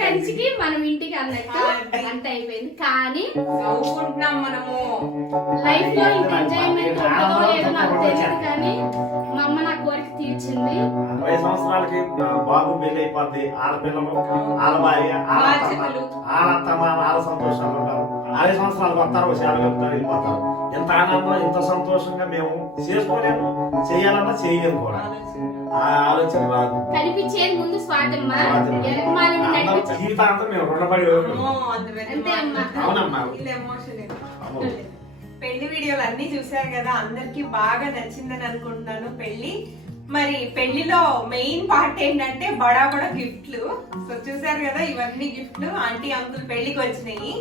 కంచికి మనం ఇంటికి అన్నట్టు అంత అయిపోయింది. కానీ నవ్వుకుంటున్నాం మనము. లైఫ్ లో ఇంత ఎంజాయ్మెంట్ ఉంటుందో లేదో నాకు తెలియదు, కానీ మా అమ్మ నా కోరిక తీర్చింది. 20 సంవత్సరాలకి బాబు పెళ్లి అయిపోద్ది, ఆడపిల్లలు, ఆడ భార్య, ఆడత్త మామ, ఆడ సంతోషాలు ఉంటారు. 60 సంవత్సరాలకు వస్తారు, సేవ వెళ్తారు, వెళ్ళిపోతారు. ఎంత ఆనందం, ఎంత సంతోషంగా మేము చేసుకోలేము, చేయాలన్నా చేయలేము కూడా. ఆ ఆలోచన రాదు. కనిపించేది ముందు స్వాతమ్మ, జీవితాంతం మేము రుణపడి అవునమ్మా. పెళ్లి వీడియోలు అన్ని చూసారు కదా, అందరికి బాగా నచ్చిందని అనుకుంటున్నాను పెళ్లి. మరి పెళ్లిలో మెయిన్ పార్ట్ ఏంటంటే బడా బడా గిఫ్ట్లు. సో చూసారు కదా, ఇవన్నీ గిఫ్ట్లు ఆంటీ అంకుల్ పెళ్లికి వచ్చినాయి.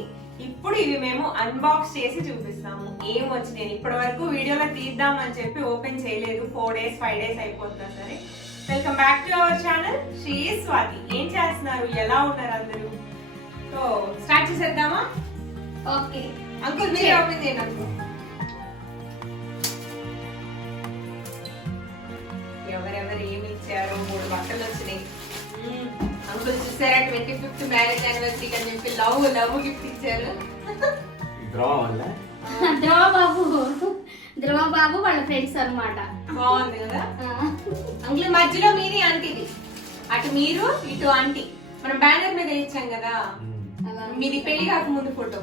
ఇప్పుడు ఇవి మేము అన్బాక్స్ చేసి చూపిస్తాము ఏం వచ్చినాయి. ఇప్పటి వరకు వీడియోలో తీద్దామని చెప్పి ఓపెన్ చేయలేదు, 4 days 5 days అయిపోతున్నా సరే. Welcome back to our channel షezswathi. ఏం చేస్తున్నారు, ఎలా ఉన్నారు అందరూ? సో స్టార్ట్ చేసేద్దామా? ఓకే అంకుల్ మీరు ఓపెన్ చేయండి. అంకుల్ ఎవరెవరు ఏమి ఇచ్చారు? 3 బట్టలు వచ్చినాయి. అంకుల్ చూసారా, 25th మ్యారేజ్ యానివర్సరీ అని చెప్పి లవ్ గిఫ్ట్ ఇచ్చారు. ధ్రువ బాబు వాళ్ళ ఫ్రెండ్స్ అన్నమాట. బాగుంది కదా అంకుల్. మధ్యలో మీది ఆంటీది, అటు మీరు ఇటు ఆంటీ. మనం బ్యానర్ మీద ఇచ్చాం కదా, మీది పెళ్లి కాక ముందు ఫోటో,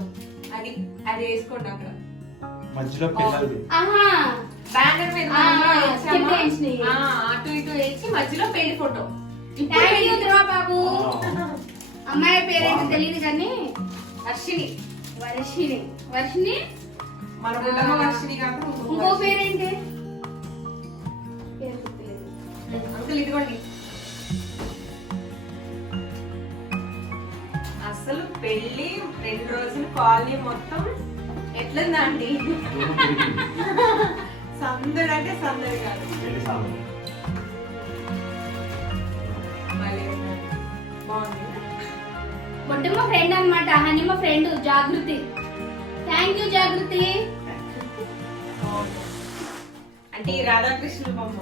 అది అది వేసుకోండి అక్కడ మధ్యలో. బ్యానర్ మీద అటు ఇటు వేసి మధ్యలో పెళ్లి ఫోటో. ధ్రువ బాబు అమ్మాయి పేరేంటో తెలియదు కానీ వర్షిని. వర్షిని మన బుడ్డమ్మ వర్షిని కాకుండా ఇంకో పేరేంటి? అంకుల్ ఇదిగోండి. అసలు పెళ్లి 2 రోజులు కాలనీ మొత్తం ఎట్లుందా అండి? సందడి అంటే సందడి కాదు. బాగుంది. బొడ్డమ్మ ఫ్రెండ్ అన్నమాట, హనిమ ఫ్రెండ్ జాగృతి. థ్యాంక్ యూ జాగృతి. అంటే ఈ రాధాకృష్ణుల బొమ్మ.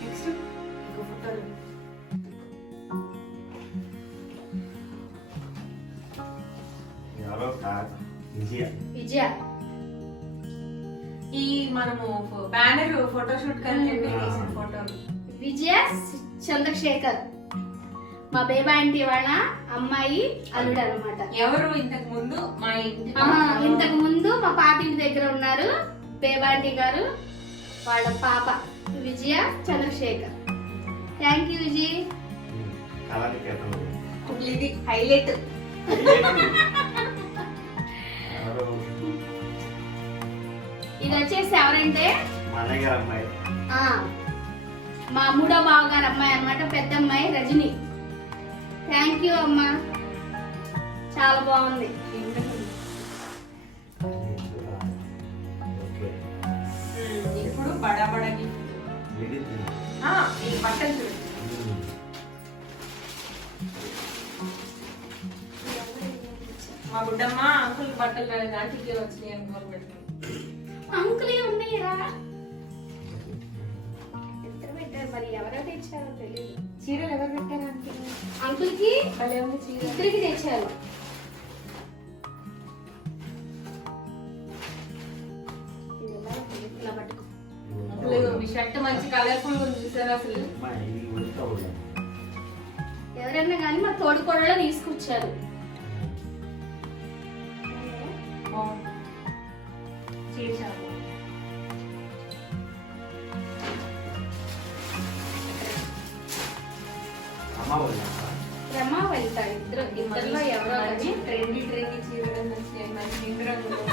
నెక్స్ట్ ఇంకో ఫోటోలు. విజయ. ఈ మనము బ్యానర్ ఫోటోషూట్ కలిసి తీసిన ఫోటోలు. విజయ చంద్రశేఖర్ మా బేబా ఆంటీ వాళ్ళ అమ్మాయి అల్లుడు అనమాట. ఎవరు ఇంతకు ముందు మా ఇంటి ఇంతకు ముందు మా పాతింటి దగ్గర ఉన్నారు బేబా ఆంటీ గారు, వాళ్ళ పాప విజయ చంద్రశేఖర్. Thank you Vijay. ఇది హైలైట్. ఇది వచ్చేసి ఎవరంటే మా 3వ బావగారు అమ్మాయి అన్నమాట, పెద్ద అమ్మాయి రజని. థ్యాంక్ యూ అమ్మా, చాలా బాగుంది. ఇప్పుడు బడా బడా గిఫ్ట్. ఈ బట్టలు చూడండి. మా బుడ్డమ్మ అంకుల్ బట్టలు ఆంటీకి వచ్చినాయి అని గోల్ పెడతాం. అంకులే ఉన్నాయా? మరి ఎవరో తెచ్చారో తెలియదు. చీరలు ఎవరు పెట్టారు ఆంటీ? అంకుల్ కి ఇద్దరికి తెచ్చారు. మీ షర్ట్ మంచి కలర్ఫుల్ ఉంది చూసారా అసలు. ఎవరన్నా కానీ మా తోడుకోడలో తీసుకొచ్చారు. రమా వెళ్తాడు. ఇద్దరులో ఎవరో ట్రెండీ చీరలు మంచి నిండు రంగులు.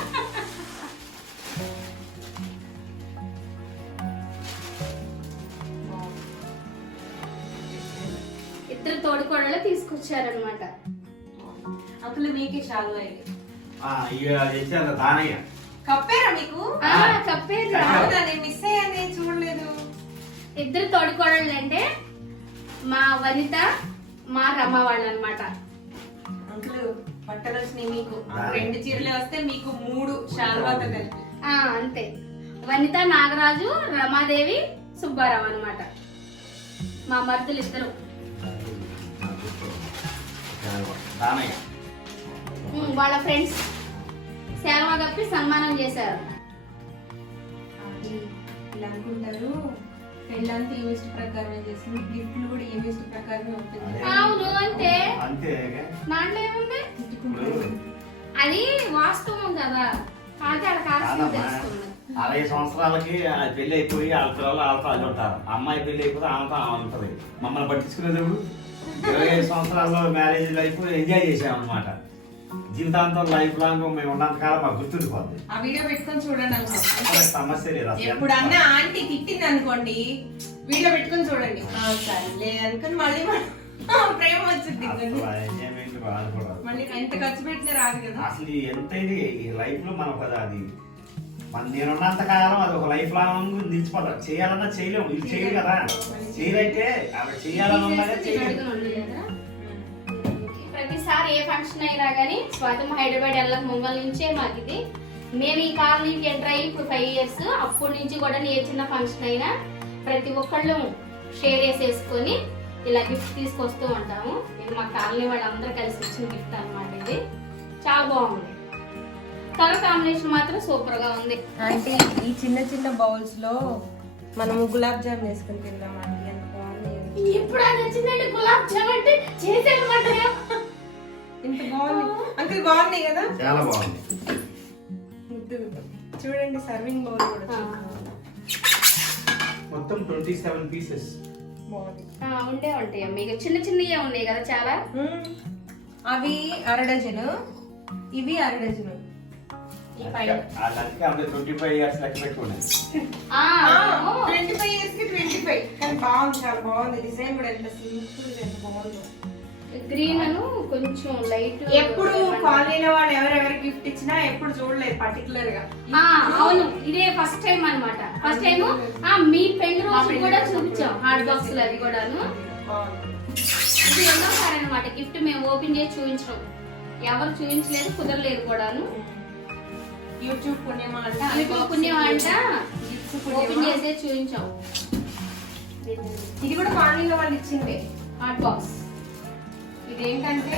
ఇద్దరు తోడుకోడలో తీసుకొచ్చారనమాట. అసలు మీకే చాలు అయింది. కప్పారా మీకు? కప్పారు. నేను మిస్ అయ్యాను, చూడలేదు. ఇద్దరు తోడుకోడళ్ళు అంటే మా వనిత మా రమ వాళ్ళు అనమాట. అంకుల్ బట్టలు వచ్చినాయి మీకు. 2 చీరలే వస్తే మీకు 3 శాల్వాతో కలిపి. అంతే. వనిత నాగరాజు, రమాదేవి, సుబ్బారావు అన్నమాట. మా మరుదులు ఇద్దరు. వాళ్ళ ఫ్రెండ్స్ సేవ కప్పి సన్మానం చేశారు. ఇలా అనుకుంటారు, పెళ్ళంతా ఈ ఇష్ట ప్రకారమే చేసింది, గిఫ్ట్లు కూడా ఈ ఇష్ట ప్రకారమే ఉంటుంది. అవును అంతే, దాంట్లో ఏముంది, అది వాస్తవం కదా. కాకపోతే అక్కడ కాల్సింది తెలుస్తుంది. 60 సంవత్సరాలకి పెళ్లి అయిపోయి వాళ్ళ పిల్లలు వాళ్ళతో వాళ్ళు ఉంటారు. అమ్మాయి పెళ్లి అయిపోతే ఆమెతో ఆమె ఉంటుంది. మమ్మల్ని పట్టించుకునేది 25 సంవత్సరాల్లో మ్యారేజ్ లైఫ్ ఎంజాయ్ చేసామన్నమాట. జీవితాంతం లైఫ్ లాంగ్ మేము ఉన్నంతకాలం మాకు గుర్తుండిపోద్ది. ఆ వీడియో పెట్టుకొని చూడండి. సమస్య లేదు. ఎప్పుడన్నా ఆంటీ తిట్టింది అనుకోండి, వీడియో పెట్టుకొని చూడండి. సరే అనుకుని మళ్ళీ ప్రేమ వచ్చింది. మళ్ళీ ఎంత ఖర్చు పెట్టినా రాదు కదా. అసలు ఎంతైంది ఈ లైఫ్ లో మనకు కదా, అది నేనున్నంత కాలం అది ఒక లైఫ్ లాంగ్ నిలిచిపోతారు. చేయాలన్నా చేయలేము, ఇది చేయరు కదా. చేయరైతే అలా చేయాలన్నా ప్రతిసారి ఏ ఫంక్షన్ అయినా కానీ స్వాతం హైదరాబాద్ వెళ్ళక ముంగల్ నుంచే మాకు ఇది. మేము ఈ కాలనీకి ఎంటర్ అయ్యి ఇప్పుడు 5 years. అప్పటి నుంచి కూడా ఏ చిన్న ఫంక్షన్ అయినా ప్రతి ఒక్కళ్ళు షేర్ చేసేసుకొని ఇలా గిఫ్ట్ తీసుకొస్తూ ఉంటాము. ఇది మా కాలనీ వాళ్ళందరూ కలిసి ఇచ్చిన గిఫ్ట్ అన్నమాట. ఇది చాలా బాగుంది. కలర్ కాంబినేషన్ మాత్రం సూపర్ గా ఉంది. అంటే ఈ చిన్న చిన్న బౌల్స్ లో మనము గులాబ్ జామ్ వేసుకుని తిందాం అండి. ఎంత బాగుంది. ఇప్పుడు అది వచ్చిందంటే గులాబ్ జామ్ అంటే చేసేయమంట. ఇంత బాగుంది అంకుల్, బాగున్నాయి కదా. చాలా బాగుంది. చూడండి సర్వింగ్ బౌల్ కూడా మొత్తం 27 pieces. బాగుంది. ఉండే ఉంటాయి మీకు చిన్న చిన్నవి ఉన్నాయి కదా చాలా. అవి 1/2 డజను, ఇవి 1/2 డజను. 25 years లెక్క పెట్టుకున్నాను. 25 years కి 25. కానీ బాగుంది, చాలా బాగుంది. డిజైన్ కూడా ఎంత సింపుల్, ఎంత బాగుంది. గ్రీన్ అను కొంచెం లైట్. ఎప్పుడు కాలనీలో వాళ్ళు ఎవరెవరు గిఫ్ట్ ఇచ్చినా ఎప్పుడు చూడలేదు పర్టికులర్ గా. అవును, ఇదే ఫస్ట్ టైం అన్నమాట. ఫస్ట్ టైం మీ పెళ్లి రోజు కూడా చూపించాం హాట్ బాక్స్ లో. అది కూడాను ఇది రెండోసారి అన్నమాట గిఫ్ట్ మేము ఓపెన్ చేసి చూపించడం. ఎవరు చూపించలేదు, కుదరలేదు కూడాను. యూట్యూబ్ పుణ్యమా అంట, యూట్యూబ్ పుణ్యం అంట ఓపెన్ చేసే చూపించాం. ఇది కూడా కాలనీలో వాళ్ళు ఇచ్చింది హాట్ బాక్స్. ఇదేంటంటే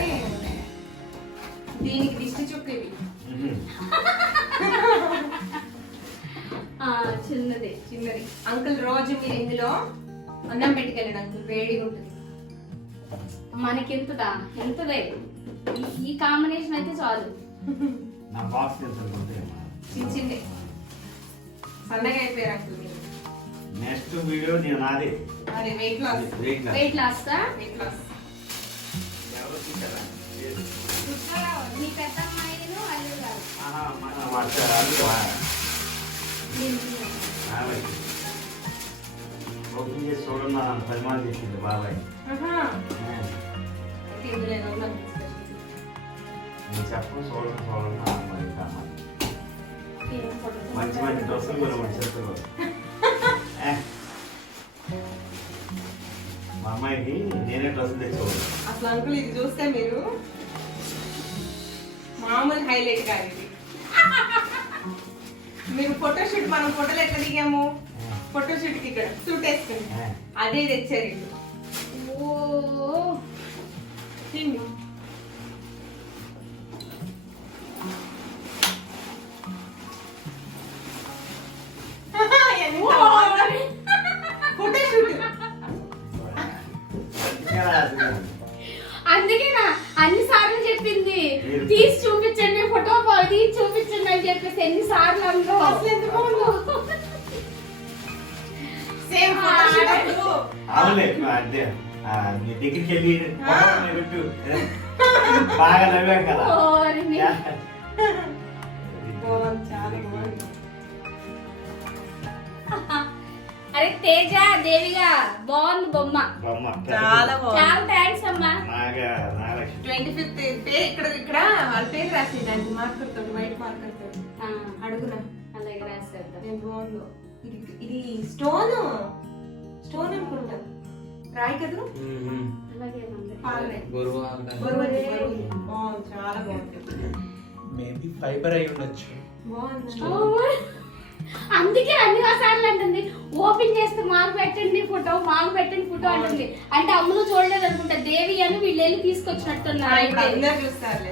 దీనికి దిష్టి చుక్క. ఇది చిన్నది చిన్నది. అంకుల్ రోజు మీరు ఇందులో అన్నం పెట్టుకెళ్ళండి అంకుల్, వేడిగా ఉంటుంది. మనకి ఎంతదా, ఎంతదే ఈ కాంబినేషన్ అయితే చాలు. నా బాక్స్ చిన్న చిన్న సన్నగా అయిపోయారు అంకుల్ మీరు. నెక్స్ట్ వీడియో నేను నాది. అది weight loss. Weight loss. Weight loss. మీ పెద్ద అమ్మాయిను అల్లు గారు. ఓపెన్ చేసి చూడన్నా పరిమాణం చేసింది బాబాయ్. నేను చెప్పను, చూడన్నా మంచి మంచి డ్రెస్సులు కూడా మంచి చేతులు. మా అమ్మాయికి నేనే డ్రెస్సులు తెచ్చుకోవాలి. అసలు అంకుల్ ఇది చూస్తే మీరు మామూలు హైలైట్ కాదు ఇది. మీరు ఫోటోషూట్, మనం ఫోటోలు ఎట్లా దిగాము, ఫోటోషూట్ కి ఇక్కడ సూట్ వేసుకుని అదే తెచ్చారు ఇది. అందుకేనా అన్ని సార్లు చెప్పింది తీసి చూపించండి, ఫోటో తీసి చూపించండి అని చెప్పేసి ఎన్ని సార్లు అనుకో. దగ్గరికి వెళ్ళి బాగా నవ్వాం కదా. అరే తేజ దేవిగా బాగుంది బొమ్మ. చాలా చాలా థ్యాంక్స్ అమ్మా. 25th ఇక్కడ ఇక్కడ వాళ్ళ పేరు రాసేదాన్ని మార్కర్ తోటి, వైట్ మార్కర్ తోటి అడుగునా అలాగే రాసేద్దాం. ఎంత బాగుందో. ఇది స్టోన్ అనుకుంటా, రాయి కదా. మేబీ ఫైబర్ అయి ఉండొచ్చు. బాగుంది. అందుకే అన్ని సార్లు అంటుంది ఓపెన్ చేస్తే మాకు పెట్టండి ఫోటో అంటుంది. అంటే అమ్మను చూడలేదు అనుకుంటా, దేవి అని వీళ్ళు వెళ్ళి తీసుకొచ్చినట్టున్నారు. ఇప్పుడు అందరు చూస్తారు.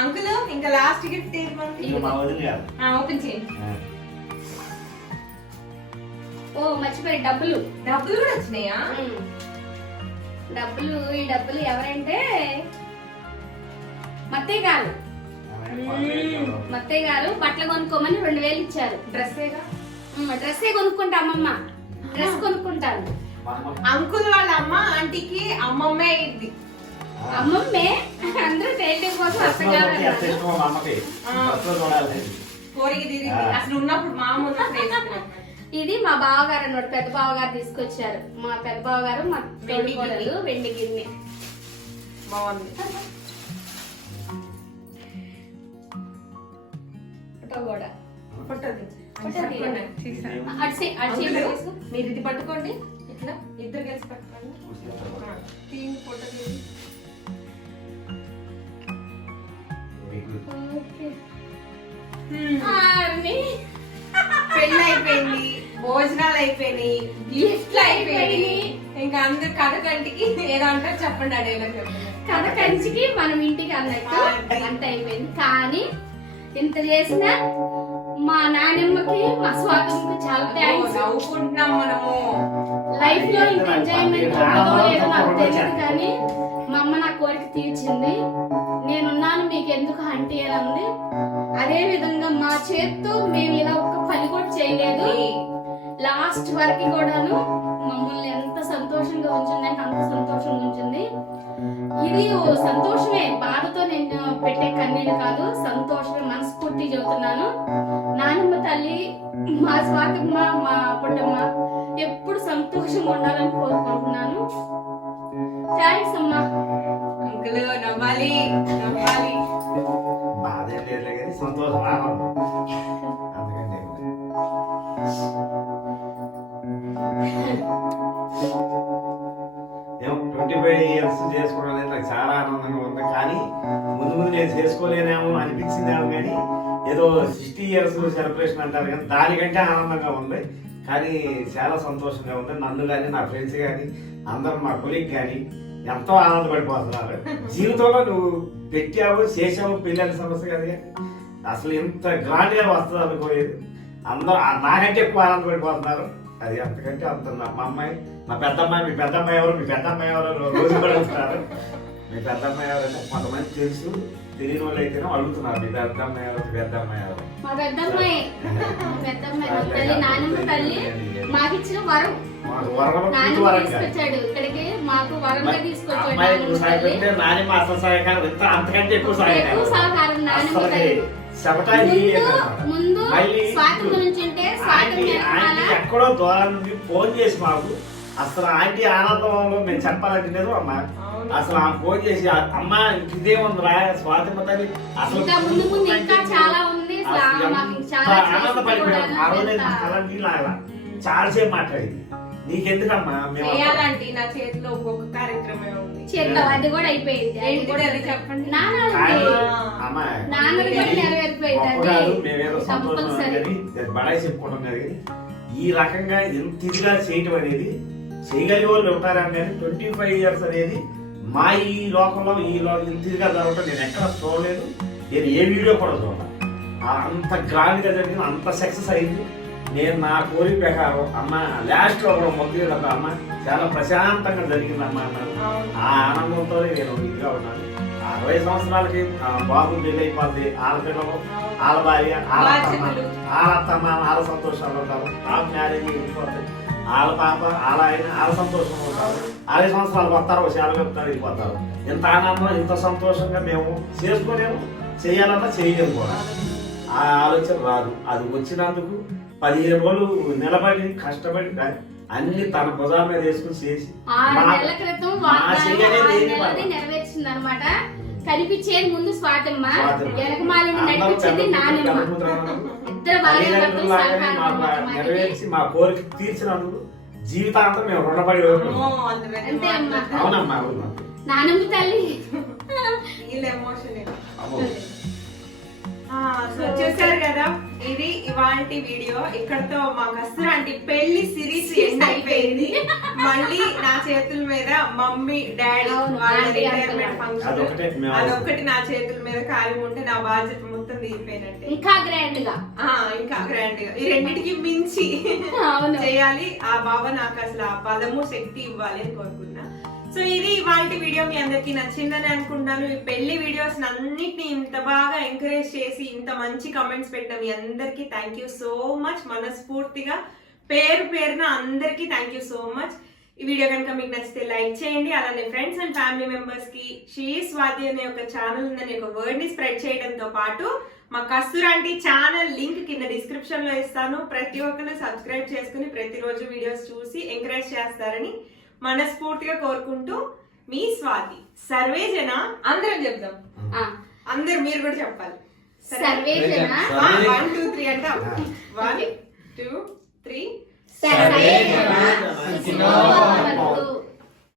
అంకుల్ ఇంకా లాస్ట్ గిఫ్ట్ ఓపెన్ చేయండి. ఓ మర్చిపోయి డబ్బులు కూడా వచ్చినాయా? ఈ డబ్బులు ఎవరంటే మత్తయ్య గారు బట్టలు కొనుక్కోమని 2000 ఇచ్చారు. డ్రెస్సే కొనుక్కుంటా అమ్మమ్మ, డ్రెస్ కొనుక్కుంటాను. అంకుల్ వాళ్ళ అమ్మ ఆంటీకి అమ్మమ్మే అయింది. అమ్మమ్మే అందరూ రిలేటివ్ కోసం కోరిక తీరింది. అసలు ఉన్నప్పుడు మామ ఉన్నప్పుడు ఇది మా బావగారు అన్నమాట, పెద్ద బావగారు తీసుకొచ్చారు. మా పెద్ద బావగారు మా తోడి కోడలు వెండి గిన్నె. బాగుంది. కూడా మీరు ఇది పట్టుకోండి, ఇట్లా ఇద్దరు కలిసి పట్టుకోండి. ఫోటో పెళ్ళి అయిపోయింది, భోజనాలు అయిపోయినాయి, గిఫ్ట్లు అయిపోయినాయి. ఇంకా అందరు కథ కంటికి ఏదో అంటారు చెప్పండి. అడేలా చెప్పండి. కథ కంచికి మనం ఇంటికి అన్నట్టు అంత అయిపోయింది. కానీ ఇంత చేసిన మా నాన్నమ్మకి మా స్వాతంకి చాలా థ్యాంక్స్. నవ్వుకుంటున్నాం మనము. లైఫ్ లో ఇంత ఎంజాయ్మెంట్ ఉండదో లేదో నాకు తెలియదు, కానీ మా అమ్మ నా కోరిక తీర్చింది. నేనున్నాను మీకు ఎందుకు ఆంటీ అని అంది. అదే విధంగా మా చేత్తో మేము ఇలా ఒక్క పని కూడా చేయలేదు. లాస్ట్ వరకు కూడాను మమ్మల్ని ఎంత సంతోషంగా ఉంచిందంటే అంత సంతోషంగా ఉంచింది. ఇది సంతోషమే, బాధతో నేను పెట్టే కన్నీళ్ళు కాదు, సంతోషమే. మనస్ఫూర్తి చెబుతున్నాను. నానమ్మ తల్లి, మా స్వాతమ్మ, మా పుట్టమ్మ ఎప్పుడు సంతోషంగా ఉండాలని కోరుకుంటున్నాను. థ్యాంక్స్ అమ్మా. అంకుల్ నవ్వాలి నవ్వాలి. బాధే లేదు కానీ సంతోషం ఆనందం. అందుకంటే 25 years చేసుకోవడం అనేది నాకు చాలా ఆనందంగా ఉంది. కానీ ముందు నేను చేసుకోలేనేమో అనిపించిందేమో, కానీ ఏదో 60 years సెలబ్రేషన్ అంటారు కానీ దానికంటే ఆనందంగా ఉంది. కానీ చాలా సంతోషంగా ఉంది. నన్ను కానీ నా ఫ్రెండ్స్ కానీ అందరూ మా కొలీగ్ కానీ ఎంతో ఆనందపడిపోతున్నారు. జీవితంలో నువ్వు పెట్టావు చేసావు పిల్లల సమస్య కదా, అసలు ఇంత గ్రాండ్ గా వస్తుంది అనుకోలేదు. అందరూ నాకంటే ఎక్కువ ఆనందపడిపోతున్నారు. అది అంతకంటే అంత. మా అమ్మాయి, మా పెద్దమ్మాయి, మీ పెద్దమ్మాయి ఎవరు, మీ పెద్దమ్మాయి ఎవరు రోజు పడుతున్నారు. మీ పెద్దమ్మాయి ఎవరంటే కొంతమంది తెలుసు, తెలియని వాళ్ళు అయితేనే అడుగుతున్నారు మీ పెద్దమ్మాయి ఎవరు, పెద్దమ్మాయి ఎవరు. మా పెద్దమ్మాయి నాన్నమ్మ తల్లి మాకు ఇచ్చిన వరం. తీసుకొచ్చాడు ఇక్కడికి, మాకు వరంగా తీసుకొచ్చాడు. నాని అసలు సహాయకారం ఇంత అంతకంటే ఎక్కువ సహకారం నాన్నమ్మ తల్లి. ముందు స్వాతి గురించి ఉంటే ఎక్కడో దూరం నుండి ఫోన్ చేసి మాకు అసలు ఆంటీ ఆనందంలో మేము చెప్పాలంటే నిజం అమ్మా. అసలు ఆ ఫోన్ చేసి అమ్మ ఇదే ఉందిరా స్వాతి తల్లి అసలు ఆనందపడిపోయాం. చాలాసేపు మాట్లాడింది. నీకెందుకమ్మా చేయాలంటే నా చేతిలో ఒక్కొక్క కార్యక్రమం ఉంది. చేద్దాం, అది కూడా అయిపోయింది. అది కూడా అది చెప్పండి. మేమేదో సంతోషం బడాయి చెప్పుకోవడం కానీ ఈ రకంగా ఎంత ఇదిగా చేయటం అనేది చేయగలిగే వాళ్ళు ఉంటారని కానీ 25 years అనేది మా ఈ లోకంలో ఇంత ఇదిగా జరగటం నేను ఎక్కడ చూడలేదు. నేను ఏ వీడియో కూడా చూడాలి. అంత గ్రాండ్ గా జరిగింది, అంత సక్సెస్ అయింది. నేను నా కోరిక ప్రకారం అమ్మ లాస్ట్ లో కూడా మొదటి అమ్మ చాలా ప్రశాంతంగా జరిగిందమ్మా అన్నారు. ఆ ఆనందంతో నేను ఇదిగా ఉన్నాను. 60 సంవత్సరాలకి బాబు పెళ్ళి అయిపోద్ది. ఆడపిల్లలు, ఆడ భార్య, ఆడత్తమ్మ, ఆడ సంతోషాలు ఉంటారు. పాప మ్యారేజ్ వెళ్ళిపోతుంది. ఆడ పాప, ఆడ ఆయన, ఆడ సంతోషంగా ఉంటారు. 60 సంవత్సరాలకు వస్తారు, చాలా చెప్తారు, వెళ్ళిపోతారు. ఇంత ఆనందం, ఇంత సంతోషంగా మేము చేసుకోలేము, చేయాలన్నా చేయలేము కూడా. ఆ ఆలోచన రాదు. అది వచ్చినందుకు 15 రోజులు నిలబడి కష్టపడి అన్ని తన భుజాల మీద వేసుకుని చేసి నెరవేర్చింది అనమాట. కనిపించేది ముందు స్వాతమ్మ, వెనకమాలని నడిపించింది నాన్నమ్మ. ఇద్దరు నెరవేర్చి మా కోరిక తీర్చినందుకు జీవితాంతం మేము రుణపడి అంతే అమ్మా. అవునమ్మా. నాన్నమ్మ తల్లి సో చూసారు కదా, ఇది ఇవాల్టి వీడియో. ఇక్కడతో మా కస్తూరి ఆంటీ పెళ్లి సిరీస్ ఎండ్ అయిపోయింది. మళ్ళీ నా చేతుల మీద మమ్మీ డాడీ వాళ్ళ రిటైర్మెంట్ ఫంక్షన్ అదొకటి నా చేతుల మీద ఖాళీ ఉంటే నా బాధ్యత మొత్తం తీరిపోయినట్టే. ఇంకా గ్రాండ్ గా ఈ రెండింటికి మించి చేయాలి. ఆ బాబా నాకు అసలు ఆ బలము శక్తి ఇవ్వాలి అని కోరుకున్నా. సో ఇది ఇవాల్టి వీడియో. మీ అందరికి నచ్చిందని అనుకుంటాను. ఈ పెళ్లి వీడియోస్ అన్నిటిని ఇంత బాగా ఎంకరేజ్ చేసి ఇంత మంచి కమెంట్స్ పెట్టిన మీ అందరికి థ్యాంక్ యూ సో మచ్. మనస్ఫూర్తిగా పేరు పేరున అందరికి థ్యాంక్ యూ సో మచ్. ఈ వీడియో కనుక మీకు నచ్చితే లైక్ చేయండి. అలానే ఫ్రెండ్స్ అండ్ ఫ్యామిలీ మెంబర్స్ కి షezswathi అనే ఒక ఛానల్ ఉందని ఒక వర్డ్ ని స్ప్రెడ్ చేయడంతో పాటు మా కస్తూరి ఆంటీ ఛానల్ లింక్ కింద డిస్క్రిప్షన్ లో ఇస్తాను. ప్రతి ఒక్కరు సబ్స్క్రైబ్ చేసుకుని ప్రతిరోజు వీడియోస్ చూసి ఎంకరేజ్ చేస్తారని మనస్ఫూర్తిగా కోరుకుంటూ మీ స్వాతి. సర్వే జన అందరం చెప్దాం. అందరు మీరు కూడా చెప్పాలి. సర్వే జన 1 2 3 అంటాం. 1 2 3 సర్వే జన